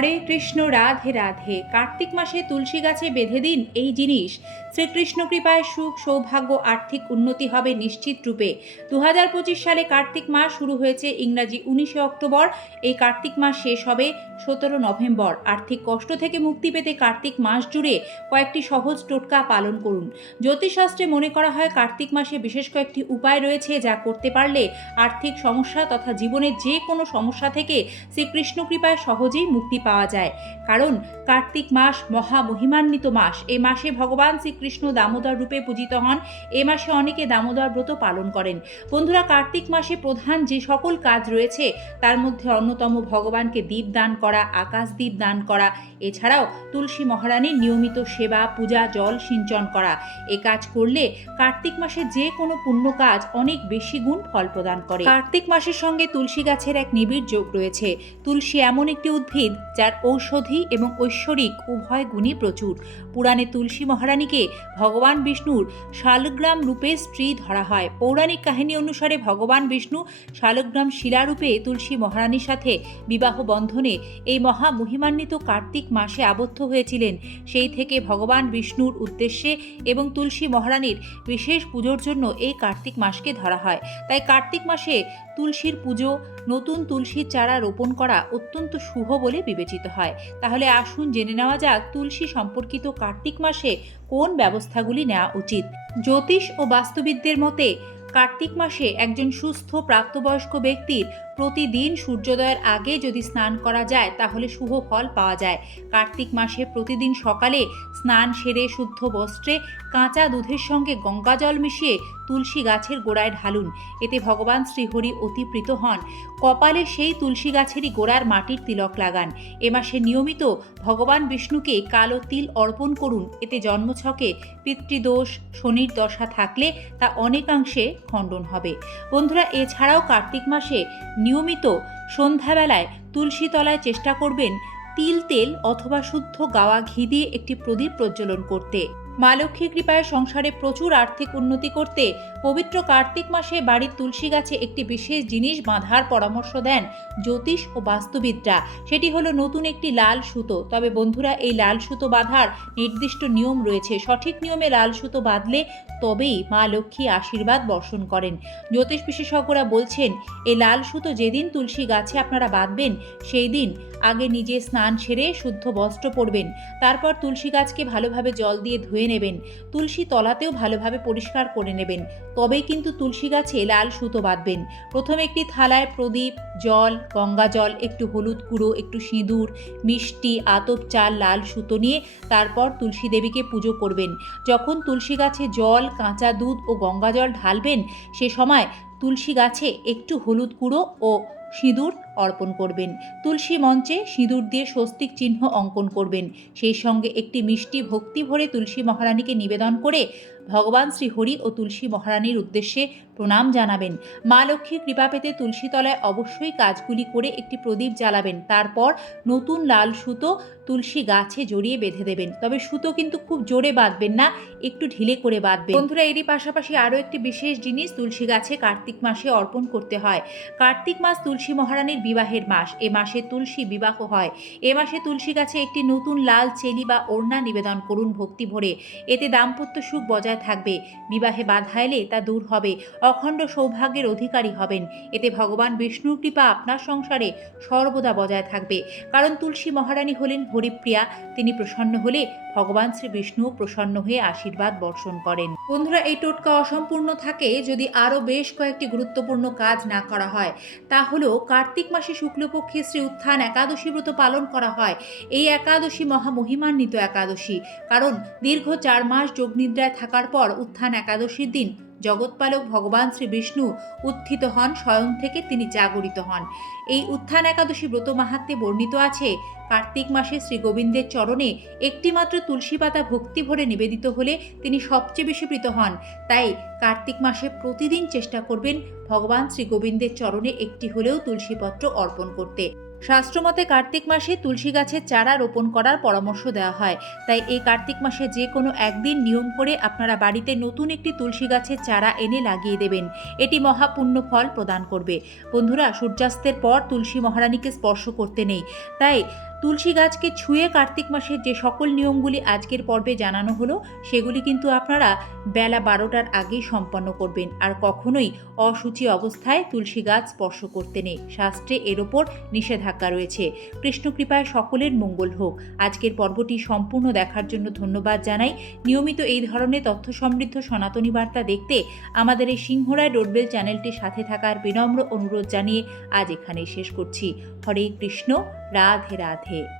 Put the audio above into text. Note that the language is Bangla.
হরে কৃষ্ণ রাধে রাধে। কার্তিক মাসে তুলসী গাছে বেঁধে দিন এই জিনিস। শ্রীকৃষ্ণ কৃপায় সুখ, সৌভাগ্য, আর্থিক উন্নতি হবে নিশ্চিত রূপে। দু হাজার পঁচিশ সালে কার্তিক মাস শুরু হয়েছে ইংরাজি উনিশে অক্টোবর। এই কার্তিক মাস শেষ হবে সতেরো নভেম্বর। আর্থিক কষ্ট থেকে মুক্তি পেতে কার্তিক মাস জুড়ে কয়েকটি সহজ টোটকা পালন করুন। জ্যোতিষশাস্ত্রে মনে করা হয় কার্তিক মাসে বিশেষ কয়েকটি উপায় রয়েছে যা করতে পারলে আর্থিক সমস্যা তথা জীবনের যে কোনো সমস্যা থেকে শ্রীকৃষ্ণ কৃপায় সহজেই মুক্তি পাওয়া যায়। কারণ কার্তিক মাস মহা মহিমান্বিত মাস। এই মাসে ভগবান শ্রীকৃষ্ণ দামোদর রূপে পূজিত হন। এ মাসে অনেকে দামোদর ব্রত পালন করেন। বন্ধুরা, কার্তিক মাসে প্রধান যে সকল কাজ রয়েছে, তার মধ্যে অন্যতম ভগবানকে দীপ দান করা, আকাশ দীপ দান করা। এছাড়াও তুলসী মহারানীর নিয়মিত সেবা, পূজা, জল সিঞ্চন করা। এ কাজ করলে কার্তিক মাসে যে কোনো পুণ্য কাজ অনেক বেশি গুণ ফল প্রদান করে। কার্তিক মাসের সঙ্গে তুলসী গাছের এক নিবিড় যোগ রয়েছে। তুলসী এমন একটি উদ্ভিদ যার ঔষধি এবং ঐশ্বরিক উভয় গুণই প্রচুর। পুরাণে তুলসী মহারানীকে ভগবান বিষ্ণুর শালগ্রাম রূপে স্ত্রী ধরা হয়। পৌরাণিক কাহিনী অনুসারে ভগবান বিষ্ণু শালগ্রাম শিলারূপে তুলসী মহারানীর সাথে বিবাহ বন্ধনে এই মহা মহিমান্বিত কার্তিক মাসে আবদ্ধ হয়েছিলেন। সেই থেকে ভগবান বিষ্ণুর উদ্দেশ্যে এবং তুলসী মহারানীর বিশেষ পুজোর জন্য এই কার্তিক মাসকে ধরা হয়। তাই কার্তিক মাসে তুলসীর পুজো, নতুন তুলসীর চারা রোপণ করা অত্যন্ত শুভ বলে বিবেচিত। হয়। তাহলে আসুন জেনে নেওয়া যাক তুলসী সম্পর্কিত কার্তিক মাসে কোন ব্যবস্থাগুলি নেওয়া উচিত। জ্যোতিষ ও বাস্তুবিদদের মতে, কার্তিক মাসে একজন সুস্থ প্রাপ্তবয়স্ক ব্যক্তির প্রতিদিন সূর্যোদয়ের আগে যদি স্নান করা যায়, তাহলে শুভ ফল পাওয়া যায়। কার্তিক মাসে প্রতিদিন সকালে স্নান সেরে শুদ্ধ বস্ত্রে কাঁচা দুধের সঙ্গে গঙ্গা জল মিশিয়ে তুলসী গাছের গোড়ায় ঢালুন। এতে ভগবান শ্রীহরি অতিপ্রীত হন। কপালে সেই তুলসী গাছেরই গোড়ার মাটির তিলক লাগান। এ মাসে নিয়মিত ভগবান বিষ্ণুকে কালো তিল অর্পণ করুন। এতে জন্মছকে পিতৃদোষ, শনির দশা থাকলে তা অনেকাংশে খণ্ডন হবে। বন্ধুরা, এছাড়াও কার্তিক মাসে নিয়মিত সন্ধ্যাবেলায় তুলসী তলায় চেষ্টা করবেন তিল তেল অথবা শুদ্ধ গাওয়া ঘি দিয়ে একটি প্রদীপ প্রজ্বলন করতে। মা লক্ষ্মীর কৃপায় সংসারে প্রচুর আর্থিক উন্নতি করতে পবিত্র কার্তিক মাসে বাড়ির তুলসী গাছে একটি বিশেষ জিনিস বাঁধার পরামর্শ দেন জ্যোতিষ ও বাস্তুবিদরা। সেটি হলো নতুন একটি লাল সুতো। তবে বন্ধুরা, এই লাল সুতো বাঁধার নির্দিষ্ট নিয়ম রয়েছে। সঠিক নিয়মে লাল সুতো বাঁধলে তবেই মা লক্ষ্মী আশীর্বাদ বর্ষণ করেন। জ্যোতিষ বিশেষজ্ঞরা বলছেন এই লাল সুতো যেদিন তুলসী গাছে আপনারা বাঁধবেন, সেই দিন আগে নিজে স্নান সেরে শুদ্ধ বস্ত্র পরবেন। তারপর তুলসী গাছকে ভালোভাবে জল দিয়ে ধুয়ে নেবেন। তুলসী তলাতেও ভালোভাবে পরিষ্কার করে নেবেন। তবেই কিন্তু তুলসী গাছে লাল সুতো বাঁধবেন। প্রথমে একটি থালায় প্রদীপ, জল, গঙ্গা জল, একটু হলুদ গুঁড়ো, একটু সিঁদুর, মিষ্টি, আতপ, চাল, লাল সুতো নিয়ে তারপর তুলসী দেবীকে পুজো করবেন। যখন তুলসী গাছে জল, কাঁচা দুধ ও গঙ্গা জল ঢালবেন, সে সময় তুলসী গাছে একটু হলুদ গুঁড়ো ও সিঁদুর অর্পণ করবেন। তুলসী মঞ্চে সিঁদুর দিয়ে স্বস্তিক চিহ্ন অঙ্কন করবেন। সেই সঙ্গে একটি মিষ্টি ভক্তি ভরে তুলসী মহারানীকে নিবেদন করে ভগবান শ্রী হরি ও তুলসী মহারানীর উদ্দেশ্যে প্রণাম জানাবেন। মা লক্ষ্মীর কৃপা পেতে তুলসী তলায় অবশ্যই কাজগুলি করে একটি প্রদীপ জ্বালাবেন। তারপর নতুন লাল সুতো তুলসী গাছে জড়িয়ে বেঁধে দেবেন। তবে সুতো কিন্তু খুব জোরে বাঁধবেন না, একটু ঢিলে করে বাঁধবেন। বন্ধুরা, এরই পাশাপাশি আরও একটি বিশেষ জিনিস তুলসী গাছে কার্তিক মাসে অর্পণ করতে হয়। কার্তিক মাস তুলসী মহারানীর বিবাহের মাস। এ মাসে তুলসী বিবাহ হয়। এ মাসে তুলসী গাছে একটি নতুন লাল চেলি বা ওড়না নিবেদন করুন ভক্তি ভরে। এতে দাম্পত্য সুখ বজায় থাকবে। বিবাহে বাধা এলে তা দূর হবে। অখণ্ড সৌভাগ্যের অধিকারী হবেন। এতে ভগবান বিষ্ণুর কৃপা আপনার সংসারে সর্বদা বজায় থাকবে। কারণ তুলসী মহারানী হলেন হরিপ্রিয়া। তিনি প্রসন্ন হলে ভগবান শ্রী বিষ্ণু প্রসন্ন হয়ে আশীর্বাদ বর্ষণ করেন। বন্ধুরা, এই টোটকা অসম্পূর্ণ থাকে, যদি আরও বেশ কয়েকটি গুরুত্বপূর্ণ কাজ না করা হয়, তা হলেও কার্তিক মাসে শুক্লপক্ষে শ্রী উত্থান একাদশী ব্রত পালন করা হয়। এই একাদশী মহামহিমান্বিত একাদশী। কারণ দীর্ঘ চার মাস যোগনিদ্রায় থাকার পর উত্থান একাদশীর দিন জগৎপালক ভগবান শ্রী বিষ্ণু উত্থিত হন স্বয়ং থেকে তিনি জাগরিত হন। এই উত্থান একাদশী ব্রত মাহাত্মে বর্ণিত আছে। কার্তিক মাসে শ্রী গোবিন্দের চরণে একটিমাত্র তুলসী পাতা ভক্তি ভরে নিবেদিত হলে তিনি সবচেয়ে বেশি প্রীত হন। তাই কার্তিক মাসে প্রতিদিন চেষ্টা করবেন ভগবান শ্রী গোবিন্দের চরণে একটি হলেও তুলসীপত্র অর্পণ করতে। শাস্ত্রমতে কার্তিক মাসে তুলসী গাছের চারা রোপণ করার পরামর্শ দেওয়া হয়। তাই এই কার্তিক মাসে যে কোনো একদিন নিয়ম করে আপনারা বাড়িতে নতুন একটি তুলসী গাছের চারা এনে লাগিয়ে দেবেন। এটি মহাপুণ্য ফল প্রদান করবে। বন্ধুরা, সূর্যাস্তের পর তুলসী মহারানীকে স্পর্শ করতে নেই। তাই তুলসী গাছকে ছুঁয়ে কার্তিক মাসের যে সকল নিয়মগুলি আজকের পর্বে জানানো হলো, সেগুলি কিন্তু আপনারা বেলা বারোটার আগেই সম্পন্ন করবেন। আর কখনোই অসুচি অবস্থায় তুলসী গাছ স্পর্শ করতে নেই। শাস্ত্রে এর ওপর নিষেধাজ্ঞা রয়েছে। কৃষ্ণকৃপায় সকলের মঙ্গল হোক। আজকের পর্বটি সম্পূর্ণ দেখার জন্য ধন্যবাদ জানাই। নিয়মিত এই ধরনের তথ্য সমৃদ্ধ সনাতনী বার্তা দেখতে আমাদের এই সিংহরায় ডোরবেল চ্যানেলটির সাথে থাকার বিনম্র অনুরোধ জানিয়ে আজ এখানেই শেষ করছি। হরে কৃষ্ণ রাধে রাধে